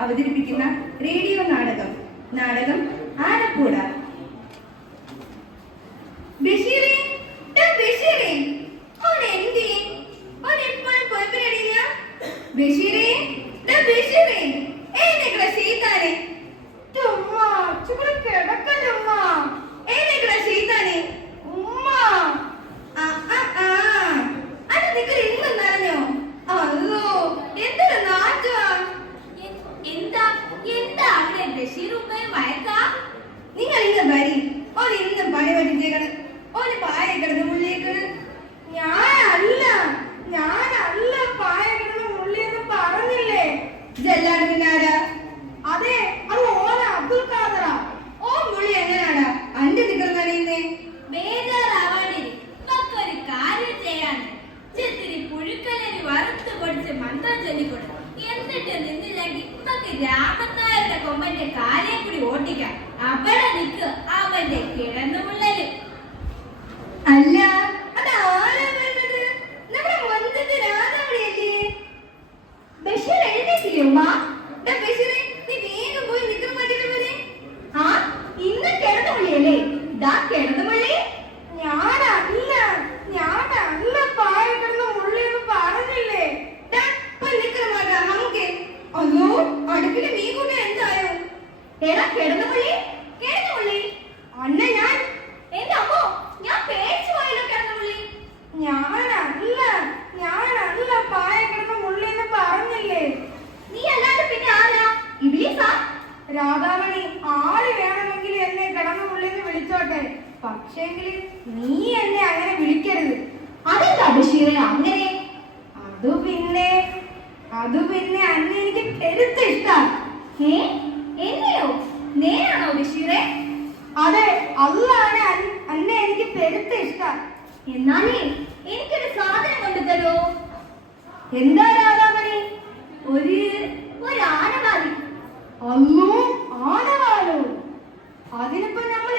അവതരിപ്പിക്കുന്ന റേഡിയോ നാടകം. നാടകം ആലപ്പുഴ. ബഷീറേ ബഷീറേ. ബഷീറേ ടാ ബഷീറേ ഏനെക്കട ശൈത്താനെ ഉമ്മ ചുമ്മാ കിടക്കണ്ട ഉമ്മ ഏനെക്കട ശൈത്താനെ ഉമ്മ ആ ആ ആ അത് നിങ്ങൾ ഇന്ന് നനഞ്ഞോ അല്ലോ എന്തൊരു നാറ്റാ എന്താ എന്താ അവിടെ ബഷീർ ഉമ്മയെ മയക്കാ നിങ്ങൾ ഇന്ന് വരി ഓൻ ഇന്നും പണി പഠിച്ചേക്കണ് ഓന് പായ കിടന്ന് മുള്ളിയേക്കണ്. ഞാനല്ല ഞാനല്ല പായ കിടന്ന് മുള്ളിയെന്ന് പറഞ്ഞില്ലേ? ഇതല്ലാണ്ട് പിന്നെ ആരാ? അതെ അത് ഓന അബ്ദുൽ ഖാദറാ. ഓ മുള്ളി എങ്ങനെയാണ് അന്റെ നിക്കറ് നനയുന്നേ ബേജാറാവാണ്ടിരി. ഒരു കാര്യം ചെയ്യാൻ ചെത്തിരി പുഴുക്കലരി വറുത്ത് പൊടിച്ച് മന്ത്രം ചൊല്ലിക്കൊടു എന്നിട്ട് നിന്നില്ലെങ്കിൽ നമുക്ക് രാമനായരുടെ കൊമ്പന്റെ കാര്യം കൂടി ഓടിക്കാം അവിടെ നിക്ക് അവന്റെ കിടന്നുമുള്ളൽ അല്ല അത് ആരാ വരുന്നത് നമ്മുടെ മൊഞ്ചത്ത് രാധാമണിയല്ലേ ബഷീർ എഴുന്നേറ്റില്ലേ ഉമ്മ ദാ ബഷീറെ നീ വേഗം പോയി നിൽക്കുന്ന മാറ്റിട്ട് പോലെ ആ ഇന്ന് കിടന്നുമള്ളിയല്ലേ ദാ കിടന്നുമള്ളി ഞാനല്ല ഞാനല്ല പായ കിടന്ന് മുള്ളിയെന്ന് പറഞ്ഞില്ലേ ദാ പോയി നിൽക്കുന്ന മാറ്റാ നമുക്ക് അല്ലോ അടുപ്പിൽ മീൻ കൂട്ടി എന്തായോ എടാ കിടന്നുമള്ളി കിടന്നുമള്ളി അന്ന ഞാൻ എന്റെ അമ്മോ ഞാൻ പേടിച്ചു പോയല്ലോ കിടന്നുമള്ളി ഞാനല്ല ഞാനല്ല പായ കിടന്ന് മുള്ളിയെന്ന് പറഞ്ഞില്ലേ നീ അല്ലാണ്ട് പിന്നെ ആരാ ഇബിലിസാ രാധാമണി ആര് വേണമെങ്കിൽ എന്നെ കിടന്നു മുള്ളിന്ന് വിളിച്ചോട്ടെ പക്ഷേങ്കിൽ നീ എന്നെ അങ്ങനെ വിളിക്കരുത്. അതെന്താ ബഷീറെ അങ്ങനെ? അത് പിന്നെ അത് പിന്നെ അന്നെ എനിക്ക് പെരുത്ത ഇഷ്ടാ ഏ എന്നെയോ നേരാണോ ബഷീറെ അതെ അല്ലാണ് അന്നെ എനിക്ക് പെരുത്ത ഇഷ്ട എന്നാലേ എനിക്കൊരു സാധനം കൊണ്ടു തരോ എന്താ രാധാമണി? ഒരു ഒരു ആനവാലി. അന്നോ ആനവാലോ. അതിനിപ്പോ നമ്മൾ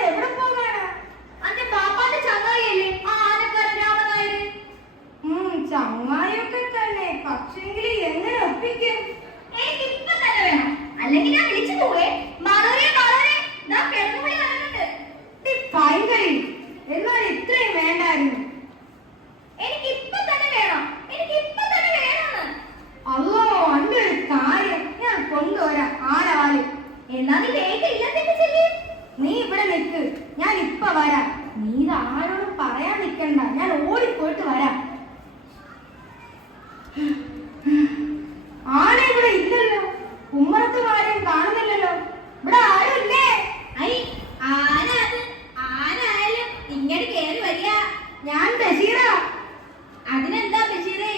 വരാം. നീ ആരോടും പറയാൻ നിൽക്കണ്ട. ഞാൻ ഓടിപ്പോയിട്ട് വരാം. ആന ഇവിടെ ഇല്ലല്ലോ. ഉമ്മറത്തും ആരെയും കാണുന്നില്ലല്ലോ. ഇവിടെ ആരും ഇല്ലേ? ഐ ആന ആയാലും ഇങ്ങോട്ട് കേറി വരിക. ഞാൻ ബഷീറ. അതിനെന്താ ബഷീറേ?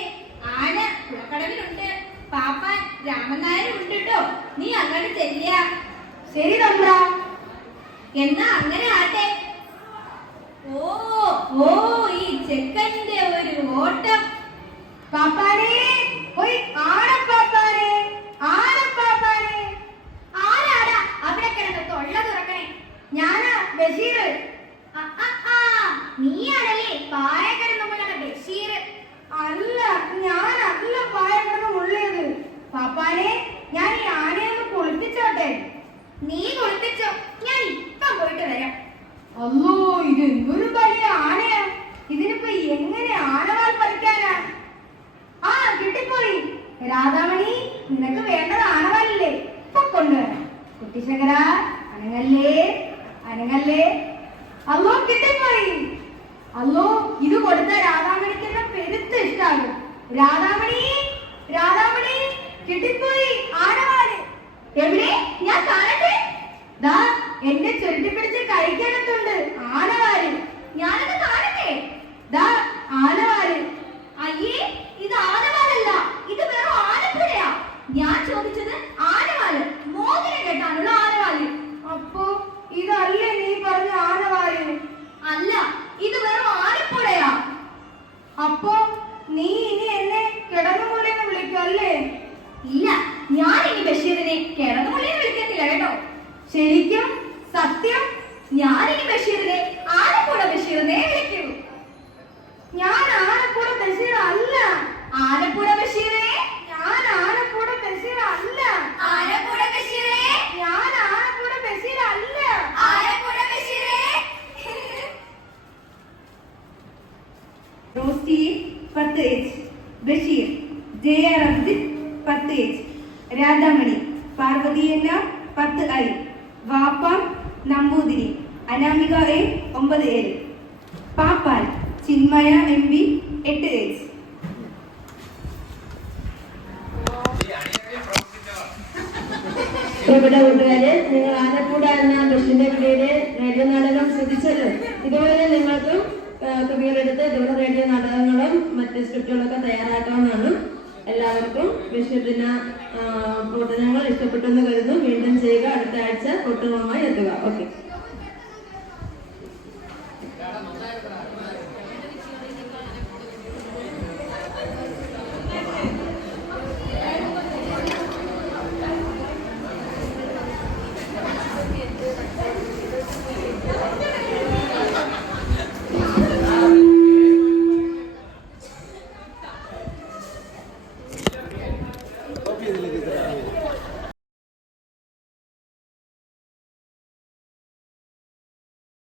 ആന കുളക്കടവിലുണ്ട് പാപ്പാൻ രാമനായരും ഉണ്ട് കേട്ടോ നീ അങ്ങോട്ട് ചെല്ലിയ ശരി തമ്പ്ര. എന്നാ അങ്ങനെ ആട്ടെ. ഓ ഓ ഈ ചെക്കന്റെ ഒരു ഓട്ടം. പാപ്പാനെ അല്ലോ കിട്ടിപ്പോയി അല്ലോ ഇത് കൊടുത്ത രാധാമണിക്ക് എന്നെ പെരുത്ത് ഇഷ്ടമാണ് രാധാമണി രാധാമണി കിട്ടിപ്പോയി ആനവാൽ. എവിടെ? ഞാൻ കാണട്ടെ. ദാ എന്നെ ചുരുട്ടി പിടിച്ച് കഴിക്കാനത്തുണ്ട് ആനവാൽ. ഞാനത് കാണട്ടെ. ദാ ആനവാൽ. അയ്യേ ഇത് ആനവാലല്ല ഇത് വെറും ആനപ്പുഴയാ ഞാൻ ചോദിച്ചത് ആനവാൽ മോതിരം കെട്ടാനുള്ള ആനവാൽ അപ്പോ ഇതല്ലേ നീ പറഞ്ഞ ആനവാൽ അല്ല ഇത് വെറും ആലപ്പുഴയാ അപ്പോ നീ ഇനി എന്നെ കിടന്നുകൊള്ളിന്ന് വിളിക്കും അല്ലേ? ഇല്ല ഞാൻ ഇനി ബഷീറിനെ കിടന്നുകൊള്ളിയെ വിളിക്കത്തില്ല കേട്ടോ. ശരിക്കും സത്യം ഞാൻ ഇനി ബഷീറിനെ ആലപ്പുഴ ബഷീറിനെ വിളിക്കൂ. ഞാൻ ആലപ്പുഴ ബഷീർ അല്ല ആലപ്പുഴ റോസ്റ്റിയിൽ പത്ത് H Basheer J R Abdin പത്ത് എച്ച് രാധാമണി പാർവതിയല്ല പത്ത് ഐ വാപ്പ നമ്പൂതിരി അനാമിക എ ഒമ്പത് എൽ പാപ്പാൽ ചിന്മയ എം പി എട്ട് എച്ച്. ഇവിടെ കൂട്ടുകാരെ നിങ്ങൾ ആനക്കൂട എന്ന ബഷിന്റെ പിടിയുടെ നൈവ്യ നാടകം ശ്രദ്ധിച്ചല്ലോ. ഇതുപോലെ നിങ്ങൾക്കും കൃതികളെടുത്ത് ഇതിവിടെ റേഡിയോ നാടകങ്ങളും മറ്റ് സ്ക്രിപ്റ്റുകളൊക്കെ തയ്യാറാക്കാമെന്നാണ് എല്ലാവർക്കും വിഷുദിന പ്രവർത്തനങ്ങൾ ഇഷ്ടപ്പെട്ടെന്ന് കരുതുന്നു. വീണ്ടും ചെയ്യുക. അടുത്ത ആഴ്ച കൂട്ടുകളുമായി എത്തുക. ഓക്കെ